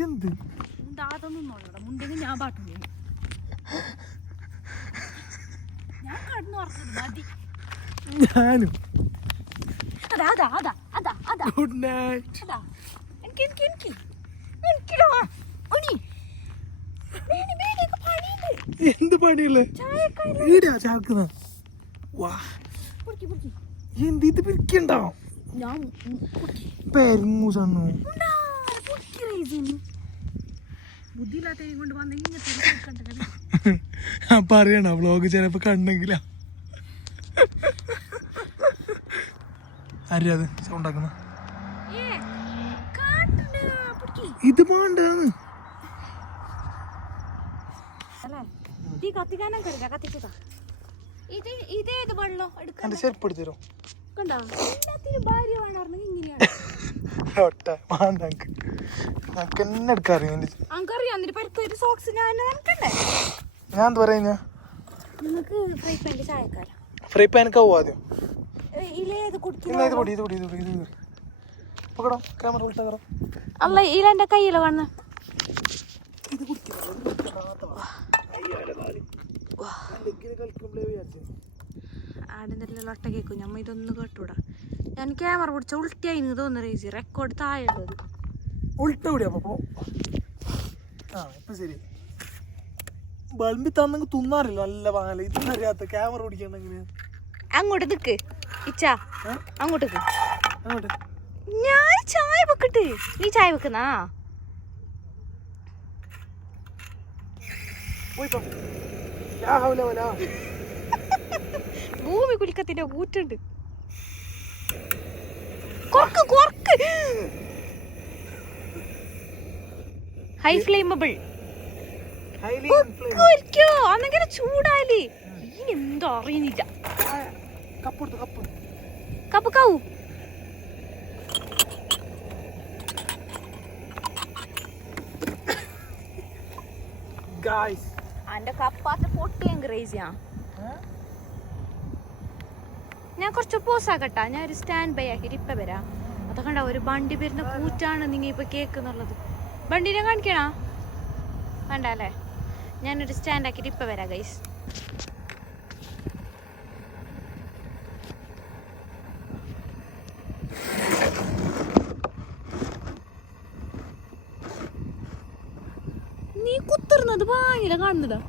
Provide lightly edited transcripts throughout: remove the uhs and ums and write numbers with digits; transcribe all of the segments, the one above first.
ഇതെന്ത് അതൊന്നും മുണ്ടെങ്കിൽ ഞാൻ പാട്ടു ഞാൻ കടന്നു പറഞ്ഞത് മതി. ഞാനും അതാ അതാ അതാ അതാ അതാ ഗുഡ് നൈറ്റ്. അതാ എനിക്ക് എനിക്ക് എനിക്ക് എനിക്കിടാ ഒടി ബേനി ബേനി ഒക്കെ പണിയുണ്ട്. എന്ത് പണിയുള്ളേ ഈടാ ചാക്കുന്ന വാ കുടിക്ക് കുടിക്ക്. എന്ത് ഇത് പിരിക്കണ്ടോ ഞാൻ പെരുങ്ങൂസണ്ണു ബുദ്ധിയില്ലാത്ത കൊണ്ട് വന്ന ഇങ്ങനത്തെ കണ്ടത്. അപ്പൊ അറിയണ വ്ലോഗ് ചിലപ്പോ കണ്ടെങ്കിലാ ആര്യത് സൗണ്ട് ആക്കുന്ന ഇത് വേണ്ടാന്ന് കത്തിക്കാനും കഴിയില്ല. കത്തിച്ചതാ ഇത് ഇതേത് വെള്ളം എടുക്കാൻ എന്റെ ചെരുപ്പ് എടുത്തരോ കണ്ടോ? എല്ലാത്തിനും ഭാര്യ വേണം ഇങ്ങനെയാണ്. ഞാൻ എന്താ പറയുന്ന ഫ്രൈ പാനൊക്കെ ആവും ആദ്യം. ക്യാമറ അല്ല ഇലെന്റെ കയ്യിലോ വണ്ണ ആടുന്നെല്ലാം ഒട്ട കേക്കും. ഞമ്മ ഇതൊന്നും കേട്ടൂടാ. ഞാൻ ക്യാമറ പിടിച്ച ഉൾട്ടിയായി തോന്നുന്നു. റേസി റെക്കോർഡ് താഴെയുള്ളത് ഉൾട്ട കൂടിയാ ശരി. ബൾബി തന്നെങ്കിൽ തിന്നാറില്ല. നല്ല വാങ്ങല ഇതൊന്നറിയാത്ത ക്യാമറ പിടിക്കണെങ്ങനെ. അങ്ങോട്ട് നിക്ക് ഇച്ചാ അങ്ങോട്ട് അങ്ങോട്ട്. ഞാൻ ചായ വെക്കട്ടെ. നീ ചായ വെക്കുന്നാ? ഭൂമി കുലിക്കത്തിന്റെ കൂറ്റുണ്ട്. കൊർക്ക് കൊർക്ക് ഹൈ ഫ്ലെയിമബിൾ അന്നെങ്ങനെ ചൂടാലേ ഇനി എന്തോ അറിയുന്നില്ല. കപ്പ് കാവൂ അന്റെ കപ്പാത്ത പൊട്ടിയ ക്രേസിയാ. ഞാൻ കുറച്ച് പോസാക്കട്ടാ. ഞാൻ ഒരു സ്റ്റാൻഡ് ബൈ ആക്കി ഇപ്പൊ വരാം. അതൊക്കെ കണ്ട ഒരു വണ്ടി വരുന്ന കൂറ്റാണ് നിങ്ങ ഇപ്പൊ കേക്കുന്നുള്ളത്. വണ്ടിനെ കാണിക്കണ വേണ്ടല്ലേ? ഞാനൊരു സ്റ്റാൻഡ് ആക്കിട്ട് ഇപ്പൊ വരാം ഗൈസ്. നീ കുത്തിർന്നത് വാങ്ങില കാണുന്നതാ.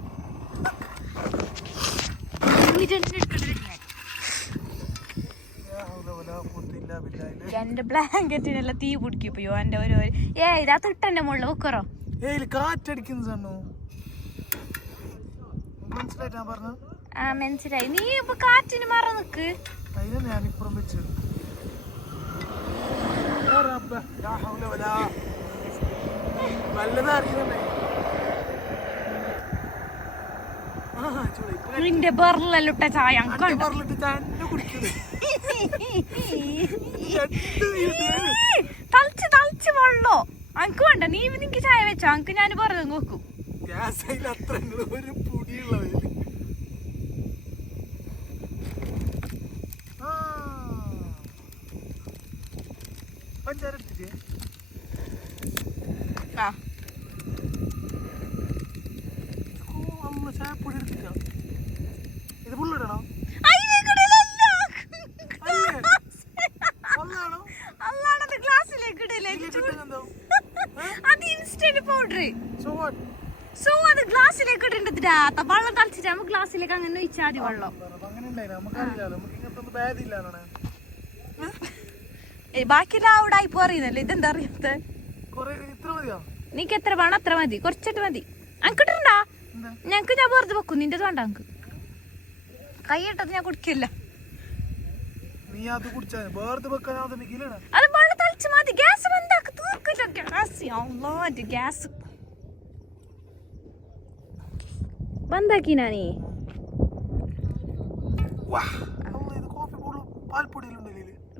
എന്റെ ബ്ലാങ്കറ്റിനെല്ലാം തീ പിടിക്കോ എന്റെ ഒരു ഇതാ തൊട്ടെന്റെ മുകളിൽ വെക്കറോ മനസ്സിലായി. നീ ഇപ്പൊ കാറ്റിന് മറ നിക്ക്. നിന്റെ ബെറിലിട്ട ചായ തളിച്ച് തളിച്ച് വെള്ളോ അനക്ക് വേണ്ട. നീ നിനക്ക് ചായ വെച്ചോ? അനക്ക് ഞാൻ വെറുതെ നോക്കും. ഇത് ഫുള്ളിടണോ? ഗ്ലാസ്സിലേക്ക് ഇടേണ്ടതിരാ. വെള്ളം തളിച്ചിട്ട് നമുക്ക് ഗ്ലാസ്സിലേക്ക് അങ്ങനെ ഒഴിച്ചാതി വെള്ളം. ബാക്കിയെല്ലാം അവിടെ ആയിപ്പോ അറിയുന്നല്ലേ. ഇതെന്താ അറിയാത്ത? നീക്ക് എത്ര വേണം അത്ര മതി. കുറച്ചിട്ട് മതി. അനക്കിട്ടുണ്ടാ? ഞങ്ങക്ക് ഞാൻ വെറുതെ വെക്കും. നിന്റെ വേണ്ട. അനക്ക് കൈയിട്ടത് ഞാൻ കുടിക്കില്ല. അത് വെള്ളം തളിച്ച് മതി. ഗ്യാസ് ബന്ധാക്ക് തീർക്കില്ല. ഗ്യാസ് ബന്ധാക്കി ഞാനീ.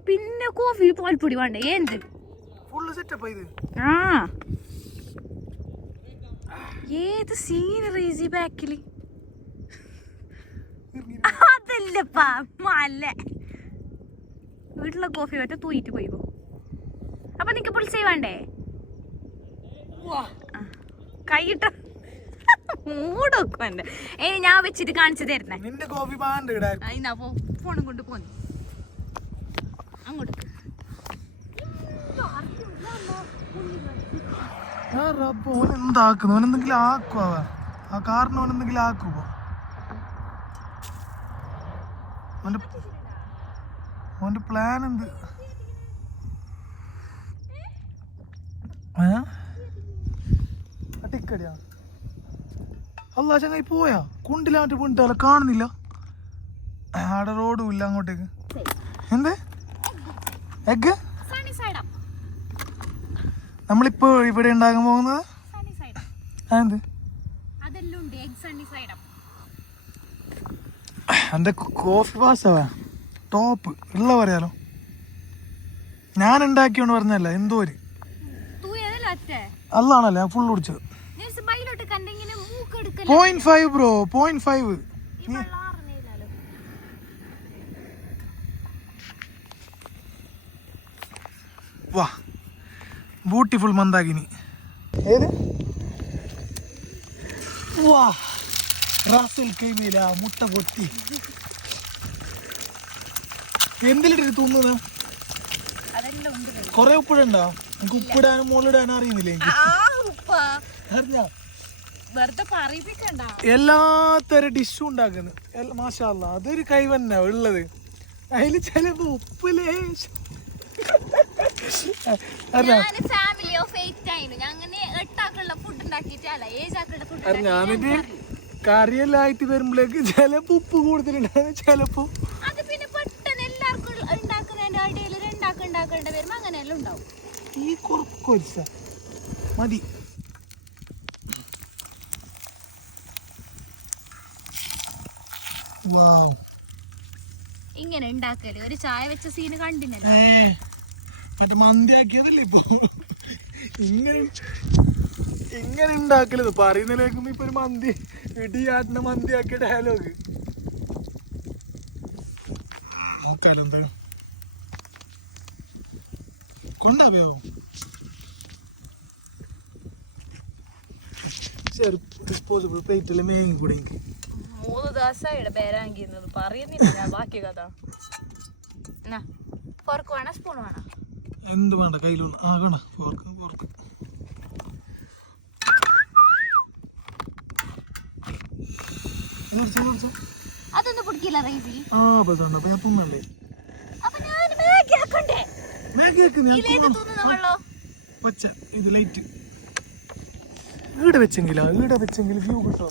പിന്നെ കോഫി പാൽപ്പൊടി വേണ്ട. എന്ത് ആ ഏത് സീനറീസി ബാക്കില് അതല്ലപ്പാ മല്ല. വീട്ടിലെ കോഫി പറ്റ തൂയിട്ട് പോയിക്കോ. അപ്പൊ നിനക്ക് പുളിസേ വേണ്ടേ? കൈയിട്ട മൂടൊക്കെ എന്റെ ഇനി ഞാൻ വെച്ചിട്ട് കാണിച്ചു തരുന്നേ. നിന്റെ കോഫി പാണ്ട് അതിനാ ഫോണും കൊണ്ട് പോന്നു അങ്ങോട്ട്. എന്താക്കുന്നു ഓനെന്തെങ്കിലും ആക്കുവോ ആ കാറിന് ഓനെന്തെങ്കിലും ആക്കുവോ ഓന്റെ പ്ലാൻ എന്ത് ടിക്കടിയാ അല്ല ചങ്ങായി പോയാ കുണ്ടില്ല മറ്റേ വീണിട്ടല്ല കാണുന്നില്ല ആടെ റോഡും ഇല്ല അങ്ങോട്ടേക്ക്. എന്ത് എഗ് നമ്മളിപ്പോ ഇവിടെ ഉണ്ടാകാൻ പോകുന്നത് എന്ത് എന്റെ കോഫി പാസ്സാവാ ടോപ്പ് ഉള്ള പറയാലോ. ഞാൻ ഉണ്ടാക്കിയോണ്ട് പറഞ്ഞല്ല എന്തോ ഒരു അല്ലാണല്ലേ ഞാൻ ഫുൾ കുടിച്ചത്. 0.5 ബ്രോ 0.5. വാ ബ്യൂട്ടിഫുൾ മന്ദാകിനി. ഏത് വാ റാസൽ കൈമേല മുട്ട പൊട്ടി എന്തിലിട്ട് തിന്നുന്ന കൊറേ ഉപ്പിടണ്ടോ? എനിക്ക് ഉപ്പിടാനും മുകളിടാനും അറിയുന്നില്ല അറിഞ്ഞാ എല്ലാത്തരം ഡിഷും ഉണ്ടാക്കുന്നു. മാഷാ അല്ലാ അതൊരു കൈവന്ന ഉള്ളത്. അതില് ചിലപ്പോ ഉപ്പിലേ ഞാനിത് കറിയെല്ലാം ആയിട്ട് വരുമ്പോഴേക്ക് ചിലപ്പോ ഉപ്പ് കൂടുതലുണ്ടാകും ചിലപ്പോ ഈ കുറക്കൊരിച്ച മതി. ഇങ്ങനെ ഉണ്ടാക്കല് ഒരു ചായ വെച്ച സീന് കണ്ടിനല്ലോ. മറ്റേ മന്തി ആക്കിയതല്ലേ ഇപ്പൊ ഇങ്ങനെ ഉണ്ടാക്കലത് പറയുന്നതിലേക്കും ഇപ്പൊ ഒരു മന്തി ഇടിയാട്ടിന മന്തി ആക്കിയ ഡയലോഗ്. കൊണ്ടാവോ ഡിസ്പോസിബിൾ പ്ലേറ്റില് മേങ്ങി കൂടെ 3 ദിവസമായിട്ട് പേരാങ്കിന്നത് പറയുന്നില്ല ഞാൻ ബാക്കി കഥ. ഫോർക്ക് വേണോ സ്പൂൺ വേണോ? എന്ത് വേണ്ട കയ്യിലുള്ള ആകണ ഫോർക്ക് ഫോർക്ക്. അതൊന്നും പിടിക്കില്ല റൈസി. ആ ബസ് ഉണ്ട്. അപ്പൊ ഞാൻ തിന്നണ്ടേ? അപ്പൊ ഞാൻ മാഗി ആക്കണ്ടേ? മാഗി ആക്ക് ഞാൻ തിന്നുന്ന വെള്ളോ പച്ച ഇത് ലൈറ്റ് ഈടെ വെച്ചെങ്കിലാ ഈടെ വെച്ചെങ്കിൽ വ്യൂ കിട്ടോ.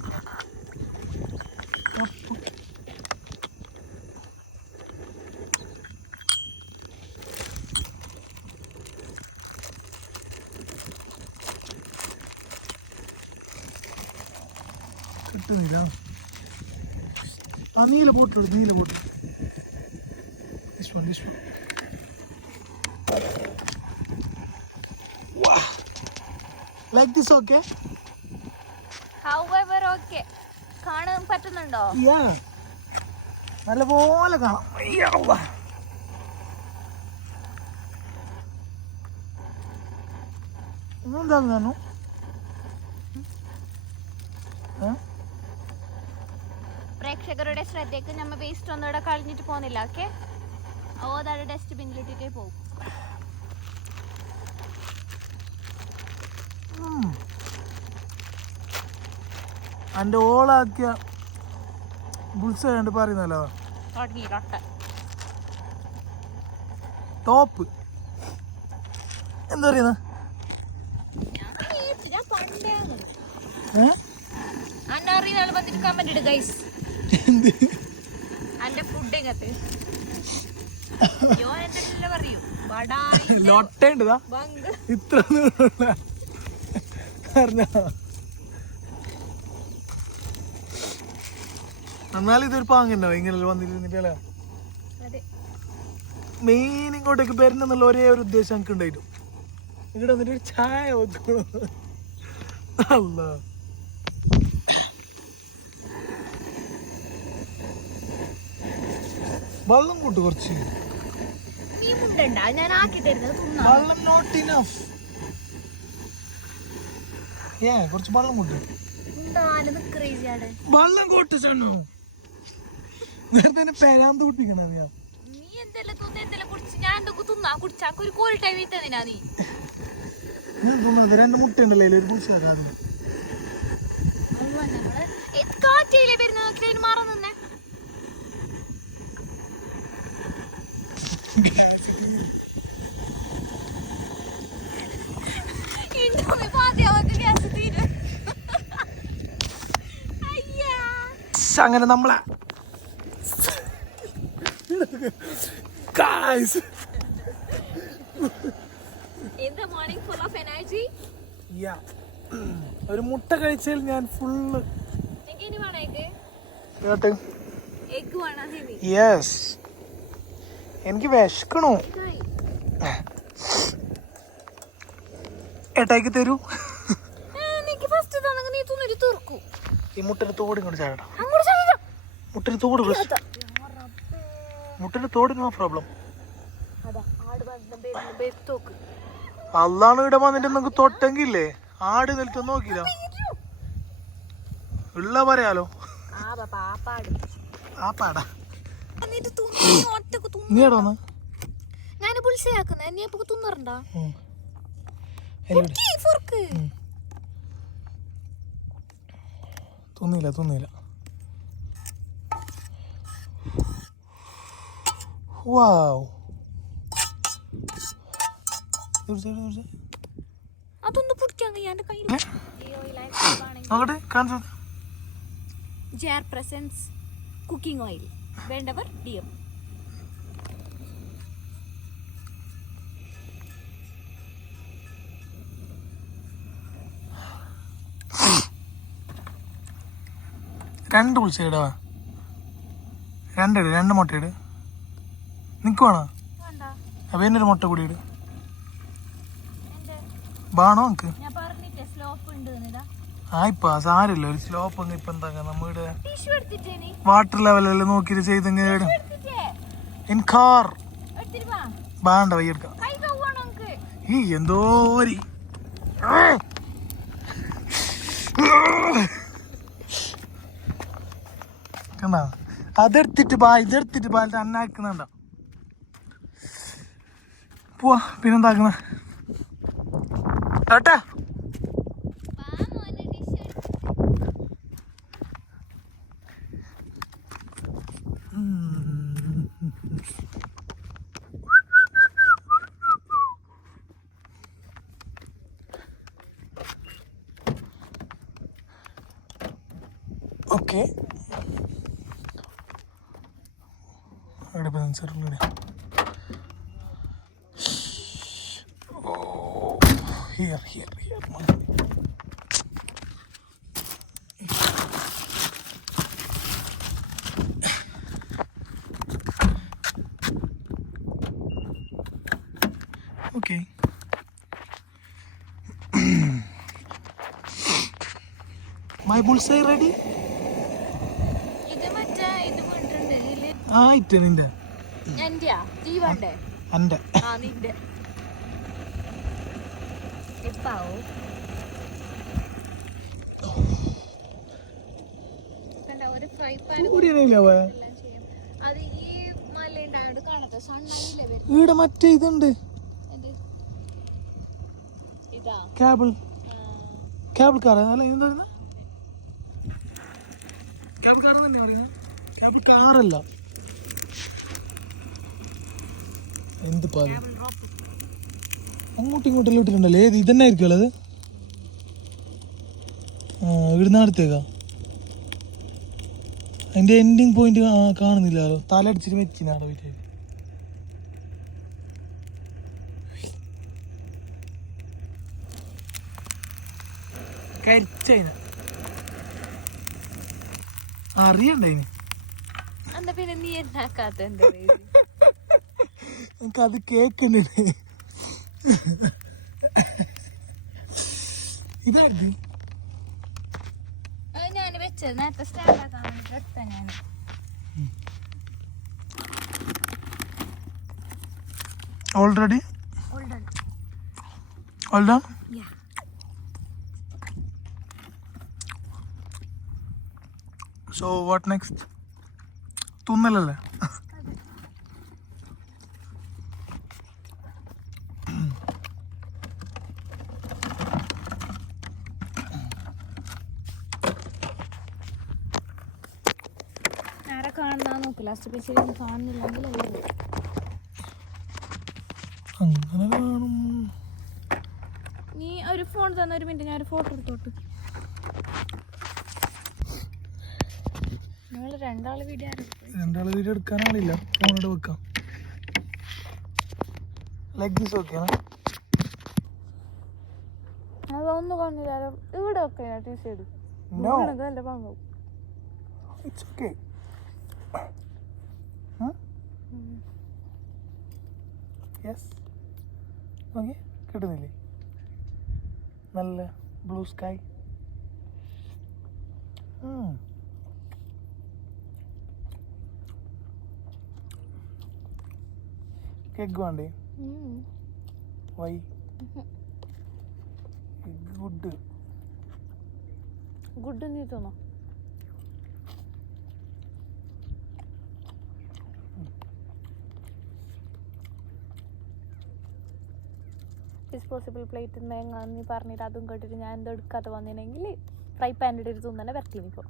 കിട്ടുന്നില്ല. ആ നീല ബോട്ടിൽ നീല ബോട്ടിൽ like this okay however okay കാണാൻ പറ്റുന്നുണ്ടോ? നല്ലപോലെ കാണാം. എന്താന്നു പ്രേക്ഷകരുടെ ശ്രദ്ധയ്ക്ക് നമ്മ വേസ്റ്റ് ഒന്നും ഇവിടെ കളഞ്ഞിട്ട് പോകുന്നില്ല. ഓക്കെ ഓതാടെ ഡസ്റ്റ്ബിന്നിലിട്ടിട്ടേ പോകും. എൻ്റെ ഓളാക്കിയ ബുൾസ് കണ്ട് പറയുന്നല്ലോ ടോപ്പ് എന്താ പറയുന്നത്? ലൊട്ടേണ്ടതാ ഇത്ര എന്നാലും ഇതൊരു പാങ്ങുണ്ടാവും ഇങ്ങനെ വന്നിരുന്നിട്ടല്ലേ. മെയിൻ ഇങ്ങോട്ടേക്ക് വരുന്നുള്ള ഒരേ ഒരു ഉദ്ദേശം എനിക്ക് ഉണ്ടായിട്ടു ഇവിടെ വന്നിട്ട് ഒരു ചായ വെക്കണം. അല്ല വെള്ളം കൂട്ട് കുറച്ച് വെള്ളം നോട്ട് ഇനഫ്. കുറച്ച് വെള്ളം കൂട്ടി. വെള്ളം കൊട്ടിച്ചോ നേരത്തെ പെരാന്ത് കുട്ടിക്കണം അറിയാം. രണ്ട് മുട്ട ഉണ്ടല്ലേ ഒരു കുടിച്ചാൽ അങ്ങനെ നമ്മളെ ഒരു മുട്ട കഴിച്ചാൽ ഞാൻ ഫുള്ള്. യെസ് എനിക്ക് വിശക്കണോ? ഏട്ടായിക്ക് തരൂ. ഈ മുട്ടയുടെ തോട് ഇങ്ങോട്ട് ചാടണം. മുട്ടയുടെ തോട് മുട്ടയുടെ തോട് നോ പ്രോബ്ലം. അല്ലാണ് ഇവിടെ വന്നിട്ട് നമുക്ക് തൊട്ടെങ്കിലേ ആട് നിലത്ത് നോക്കില്ല ഉള്ള പറയാലോ. ആപ്പാടാ നീ എവിടെ വന്ന് തോന്നിയില്ല. വാവ് അതൊന്ന് പിടിക്കാൻ ജാർ പ്രസൻസ് കുക്കിംഗ് ഓയിൽ വേണ്ടവർ DM. രണ്ട് പുളിച്ചിടാ രണ്ട് മുട്ട ഇട്. നിക്കുവാണോ? അപ്പൊ എന്നൊരു മുട്ട കൂടി ഇട്. ബാണോ നമുക്ക് ഇപ്പൊ സാരില്ല ഒരു സ്ലോപ്പ് ഇപ്പൊ എന്താ നമ്മുടെ വാട്ടർ ലെവലെല്ലാം നോക്കിട്ട് ചെയ്തെങ്കിൽ കാർ വേണ്ട വയ്യ എടുക്കാം. ഈ എന്തോ കണ്ടാ അതെടുത്തിട്ട് ഇതെടുത്തിട്ട് അന്നാക്കുന്നുണ്ട. പോവാ പിന്നെന്താക്കുന്ന കേട്ടാ. Okay here. Okay. My bullseye ready? നിന്റെ ഇവിടെ മറ്റേ ഇതുണ്ട് കേബിൾ കാർ അല്ല എന്താ കേബിൾ കാർ തന്നെ പറയുന്നത്. കേബിൾ കാറല്ല എന്ത് പാല് അങ്ങോട്ടും ഇങ്ങോട്ടെല്ലാം ഇട്ടിട്ടുണ്ടല്ലേ. ഏത് ഇതന്നെ ആയിരിക്കുമല്ലോ അത്. ഇവിടുന്ന് അടുത്തേക്കാ അതിന്റെ എൻഡിങ് പോയിന്റ് കാണുന്നില്ലല്ലോ. തലടിച്ചിട്ട് വെച്ചിനാടോ പോയിട്ട് കരിച്ചതിന അറിയണ്ടതിന്. എനിക്കത് കേക്കുന്നുണ്ട്. ഇതായിരുന്നു ഞാൻ വെച്ചത് നേരത്തെ സ്റ്റാൻഡ് ആക്കാൻ ഞാൻ already all done? Yeah. So what next? തുന്നലല്ലേ? ആരെ കാണുന്ന നോക്ക്, ലാസ്റ്റ് പേജിൽ കാണുന്നില്ലെങ്കിൽ അങ്ങനെ കാണും. നീ ഒരു ഫോൺ തന്നെ, ഒരു മിനിറ്റ് ഞാൻ ഒരു ഫോട്ടോ എടുത്തോട്ട്. നിങ്ങൾ രണ്ടാള് വീഡിയോ എടുക്കാനാളില്ല, ഫോണിട്ട് വെക്കാം. ലെഗ്ഗീസ് ഓക്കെയാണ്. അതൊന്നും കാണില്ല, ഇവിടെ ഒക്കെ ടീഷർട്ട് നല്ല പാങ്ങാവും. It's okay. Yes. ഓക്കെ, കിട്ടുന്നില്ലേ? നല്ല ബ്ലൂ സ്കൈ. എഗ് വേണ്ടേ? വൈ? എഗ് ഗുഡ് നീ തോന്നോ? ഡിസ്പോസിബിൾ പ്ലേറ്റ് നീ പറഞ്ഞിട്ട് അതും കേട്ടിട്ട് ഞാൻ എന്തോ എടുക്കാതെ വന്നിട്ടുണ്ടെങ്കിൽ ഫ്രൈ പാനിൻ്റെ ഒരു തന്നെ വരത്തിനിപ്പോൾ.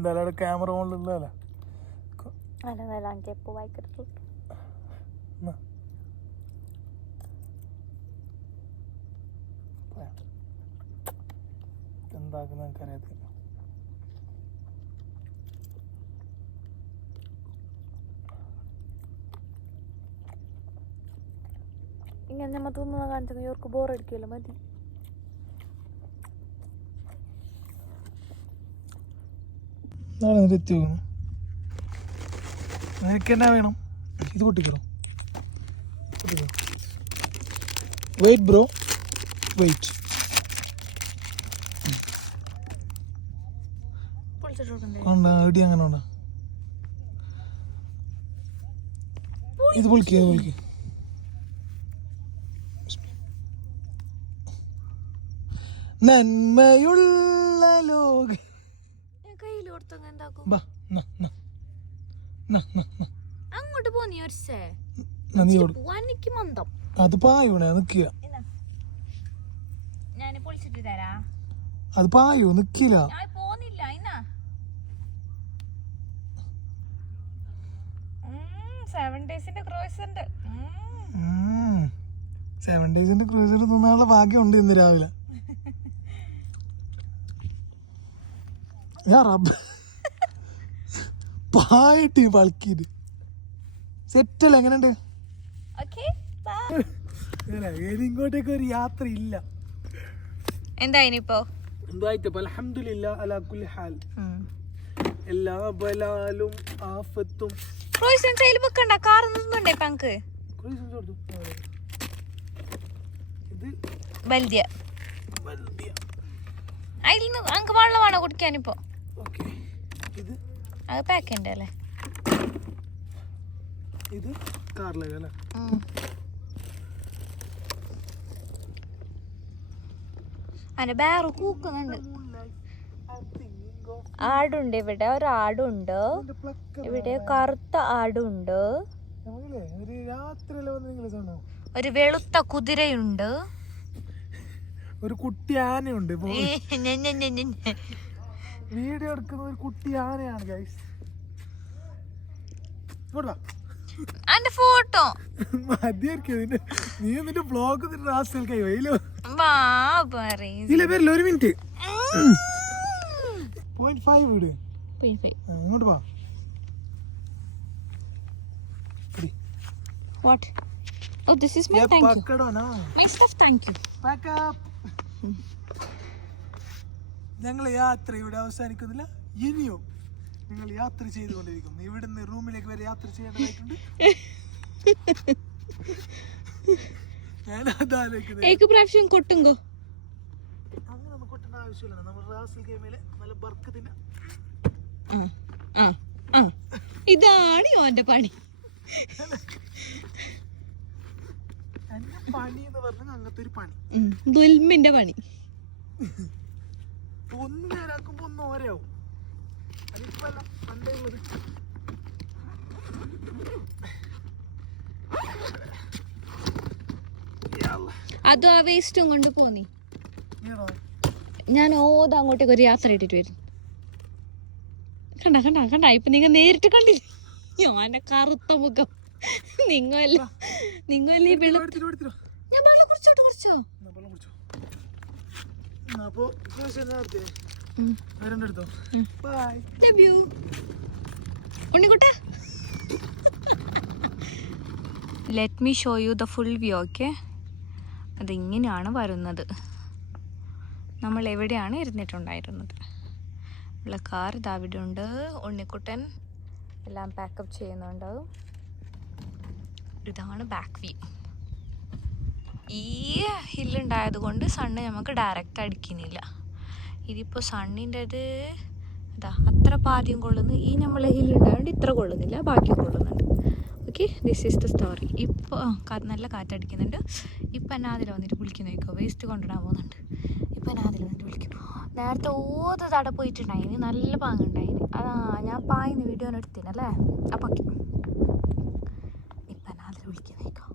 എന്തായാലും അവിടെ ക്യാമറ കൊണ്ടില്ലല്ലേ? അല്ല എനിക്ക് എപ്പോൾ വായിക്കരുത്. എന്താക്കുന്ന എനിക്കറിയാത്ത. ഇങ്ങനെ നമ്മ തിന്നുന്ന കാണിച്ചത് ഇവർക്ക് ബോറടിക്കുമല്ലോ, മതി. എത്തി നോക്കണം. നിനക്ക് എന്നാ വേണം? ഇത് പൊട്ടിക്കണം. Wait bro, wait. ഉണ്ടാ ഇടി അങ്ങനെ ഉണ്ടാ. ഇത് പൊളിക്കുക, പൊളിക്കുക. നന്മയുള്ള ലോക അങ്ങോട്ട് പോന്നി മന്ദം. അത് പായൂണേ നിക്കുക. ഞാൻ പൊളിച്ചിട്ട് തരാ. അത് പായോ നിക്കില്ല. പോന്നില്ല ഇന്നാ 7 ഡേയ്സിന്റെ ക്രൂസ് ഉണ്ട്. 7 ഡേയ്സിന്റെ ക്രൂസിൽ തിന്നാനുള്ള ഭാഗ്യമുണ്ട് ഇന്ന് രാവിലെ. പായിട്ട് പളക്കിട്ട് സെറ്റല്ല. എങ്ങനെയുണ്ട്? ഇങ്ങോട്ടേക്ക് ഒരു യാത്ര ഇല്ല. എന്തായിപ്പോ അൽഹംദുലില്ലാ അലാ കുല്ലി ഹാൽ. എല്ലാ ബലാലും ആഫത്തും വെക്കണ്ട. കാർ നിന്നുണ്ടേ പങ്ക് ഇത് ബൽദിയ അതിൽ നിന്ന് അങ്ക് വെള്ളമാണോ കുടിക്കാനിപ്പോ? ഇത് അത് പാക്ക് ഉണ്ട് അല്ലേ? ഇത് കാറിലേക്ക് അല്ലേ? അതിന്റെ വേറെ കൂക്കുന്നുണ്ട്. ആടുണ്ട് ഇവിടെ, ഒരാടുണ്ട് ഇവിടെ, കറുത്ത ആടുണ്ട്, ഒരു വെളുത്ത കുതിരയുണ്ട്, ഒരു കുട്ടി ആനയുണ്ട്. വീഡിയോ എടുക്കുന്ന ഒരു കുട്ടി ആനയാണ് ഗൈസ്. അന്റെ ഫോട്ടോ മതിയായിരിക്കും. നീ എന്നിട്ട് ബ്ലോഗ് വരില്ലോ. ഒരു മിനിറ്റ് 0.5 വീട് ഇങ്ങോട്ട് വാ. What? Oh, this is my thank you. My stuff, thank you. Pack up. ഞങ്ങൾ യാത്ര ഇവിടെ അവസാനിക്കുന്നില്ല. ഇനിയും നിങ്ങൾ യാത്ര ചെയ്തുകൊണ്ടിരിക്കും. ഇവിടുന്ന് റൂമിലേക്ക് വരെ യാത്ര ചെയ്യേണ്ടതായിട്ടുണ്ട്. ഞാൻ അതാ ഏക്ക് പ്രാവശ്യം കൊട്ടുങ്കോ അങ്ങനൊന്നും കൊട്ടേണ്ട ആവശ്യമില്ല. നമ്മൾ റാസിൽ ഗെയിമില് നല്ല ബർക്കത്തിന്റെ ഇതാണ് ഓന്റെ പണി. എന്റെ പണി എന്ന് പറഞ്ഞാൽ അങ്ങനത്തെ ഒരു പണി, ദുൽമിന്റെ പണി. ഒന്ന് നേരാക്കുമ്പോ ഒന്ന് ഓരയാവും. അതിപ്പോ അല്ല പണ്ടേ ഉള്ളത്. അതും ആ വേസ്റ്റും കൊണ്ട് പോന്നി. ഞാൻ അങ്ങോട്ടേക്ക് ഒരു യാത്ര ഇട്ടിട്ട് വരും. കണ്ട കണ്ട കണ്ട ഇപ്പൊ നിങ്ങ നേരിട്ട് കണ്ടില്ല ഞാനെ കറുത്ത മുഖം. നിങ്ങല്ല ഞാൻ വെള്ളം കുടിച്ചോട്ട് കുറിച്ചോ. ഉണ്ണിക്കുട്ട let me show you the full view. Okay, അതിങ്ങനെയാണ് വരുന്നത്. നമ്മൾ എവിടെയാണ് ഇരുന്നിട്ടുണ്ടായിരുന്നത്. ഉള്ള കാർ ഇതാവിടെ ഉണ്ട്. ഉണ്ണിക്കുട്ടൻ എല്ലാം പാക്കപ്പ് ചെയ്യുന്നുണ്ട്. ഇതാണ് ബാക്ക് വ്യൂ. ഈ ഹില്ലുണ്ടായത് കൊണ്ട് സണ്ണ് നമുക്ക് ഡയറക്റ്റ് അടിക്കുന്നില്ല. ഇതിപ്പോൾ സണ്ണിൻ്റെത് അതാ അത്ര പാദ്യം കൊള്ളുന്നു. ഈ നമ്മളെ ഹില്ലുണ്ടായതുകൊണ്ട് ഇത്ര കൊള്ളുന്നില്ല, ബാക്കി കൊള്ളുന്നുണ്ട്. Okay, this is the story. ഇപ്പോൾ നല്ല കാറ്റടിക്കുന്നുണ്ട്. ഇപ്പം എന്നെ അതിൽ വന്നിട്ട് വിളിക്കുന്നു. നോക്കോ, വേസ്റ്റ് കൊണ്ടിടാൻ പോകുന്നുണ്ട്. ഇപ്പം എന്നെ അതിൽ വന്നിട്ട് വിളിക്കും. നേരത്തെ ഓത് തട പോയിട്ടുണ്ടായിന്, നല്ല പാങ്ങുണ്ടായിന്. അതാ ഞാൻ പായിന്ന് വീഡിയോനെ എടുത്തിനല്ലേ. അപ്പം ഓക്കെ, ഇപ്പം എന്നെ അതിൽ വിളിക്കുന്നു. നോക്കോ,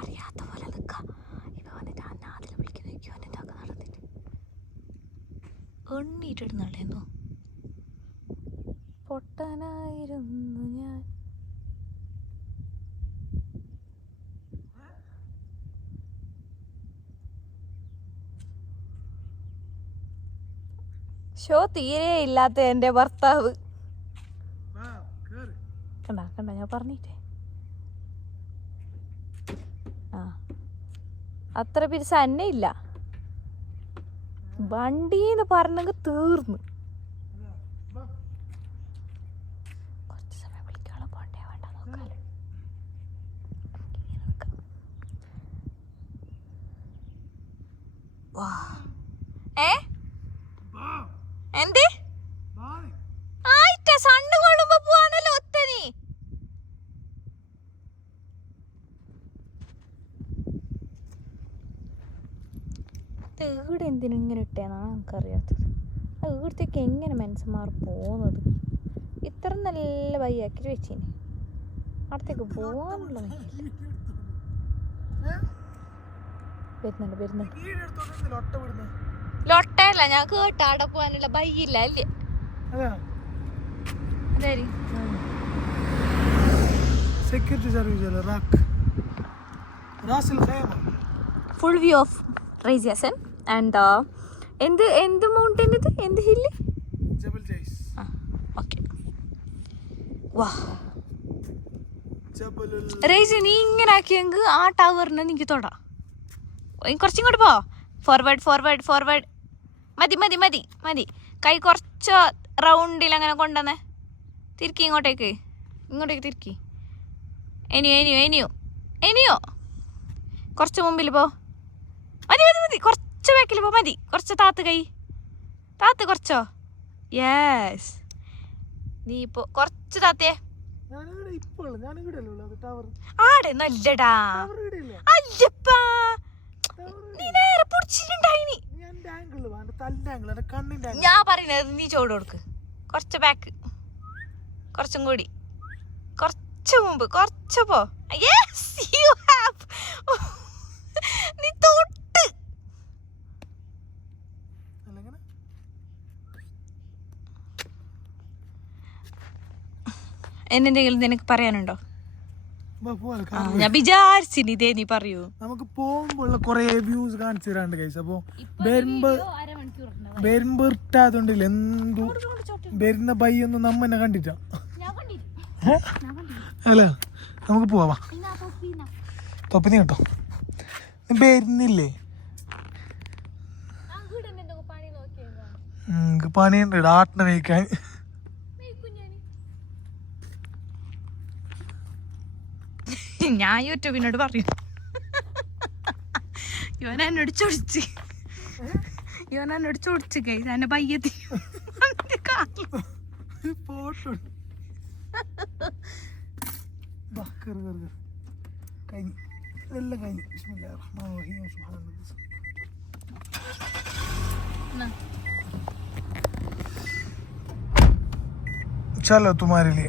അറിയാത്ത പോലെ നിൽക്കാം. ഇപ്പം വന്നിട്ട് എന്നെ അതിൽ വിളിക്കുന്നു. നോക്കിയോ, എൻ്റെ ഒക്കെ നടന്നിട്ട് എണ്ണീട്ടിടുന്നുള്ളേന്നോ. പൊട്ടനായിരുന്നു ഞാൻ. ഷോ തീരെ ഇല്ലാത്ത എൻ്റെ ഭർത്താവ്. കണ്ട കണ്ട ഞാൻ പറഞ്ഞിട്ടേ. ആ അത്ര പിരിച്ച എന്നെ ഇല്ല. വണ്ടീന്ന് പറഞ്ഞെങ്കിൽ തീർന്നു. കുറച്ച് സമയം വിളിക്കാനുള്ള പോണ്ടേ വേണ്ട നോക്കാലോ. വാ എന്തേ ആയിട്ട സണ്ണ് കൊള്ളുമ്പോ പോവാണല്ലോ ഒത്തനി. ഇവിടെ എന്തിനും ഇങ്ങനെ ഇട്ടേന്നാണ് നമുക്കറിയാത്തത്. അത് ഇവിടത്തേക്ക് എങ്ങനെ മനുഷ്യന്മാർ പോകുന്നത്? ഇത്ര നല്ല വയ്യാക്കി വെച്ചിന് അവിടത്തേക്ക് പോവാനുള്ള വരുന്നുണ്ട് വരുന്നുണ്ട്. ലൊട്ടയല്ല, ഞാൻ കേട്ട അവിടെ പോവാനുള്ള ബൈയില്ല അല്ലേ. Security service full view of റൈസ് യാസൻ. ആൻഡ് എന്ത് എന്ത് മൗണ്ടൻ ഇത്, എന്ത് ഹില്ല്? Jebel Jais. ഓക്കെ, വാ റൈസ്. നീ ഇങ്ങനെ ആക്കിയെങ്കിൽ ആ ടവറിനെ എനിക്ക് തൊടാം. കുറച്ചിങ്ങോട്ട് പോ. Forward forward forward. മതി മതി മതി മതി. കൈ കുറച്ച് റൗണ്ടിൽ അങ്ങനെ കൊണ്ടുവന്നേ. തിരിക്കി ഇങ്ങോട്ടേക്ക്, ഇങ്ങോട്ടേക്ക് തിരിക്കി. എനിയോ എനിയോ എനിയോ എനിയോ. കുറച്ച് മുമ്പിൽ പോ. മതി മതി മതി. കുറച്ച് ബാക്കിൽ പോ. മതി. കുറച്ച് താത്ത് കൈ താത്ത് കുറച്ചോ. യെസ്, നീ ഇപ്പോ കുറച്ച് താത്തേ. ആടെ നല്ലടാ. അല്ലപ്പാ നീ നേരെ പൊടിച്ചിട്ടുണ്ടായിനി. ഞാൻ പറയുന്നത് നീ ചോട് കൊടുക്ക്. കുറച്ച് ബാക്ക്, കുറച്ചും കൂടി, കുറച്ച് മുമ്പ്, കുറച്ച് പോ. Yes you have. നീ തൊട്ട് എന്നെന്തെങ്കിലും നിനക്ക് പറയാനുണ്ടോ? ഞാൻ വിചാരിച്ചിനി ഇതേ നീ പറയൂ. നമുക്ക് പോകുമ്പോഴുള്ള കുറെ വ്യൂസ് കാണിച്ചു തരാണ്ട് ഗൈസ്. അപ്പൊ വരുമ്പോ ഇട്ടാതുകൊണ്ടില്ല എന്തു വരുന്ന ബൈയൊന്നും നമ്മ തന്നെ കണ്ടിട്ടാ. അല്ല നമുക്ക് പോവാ. തൊപ്പി കേട്ടോ, വരുന്നില്ലേ? പണിയുണ്ട് ആട്ടിനെ മേയ്ക്കാൻ. ഞാൻ യൂട്യൂബിനോട് പറയും. ഇവൻ എന്നോട് ചൊടിച്ച് ഗൈസ് എന്നെ പയ്യത്തി ഫോട്ടോ കഴിഞ്ഞു ഇതെല്ലാം കഴിഞ്ഞു. ബിസ്മില്ലാഹിർ റഹ്മാനിർ റഹീം. സുബ്ഹാനല്ലാഹ്. चलो तुम्हारे लिए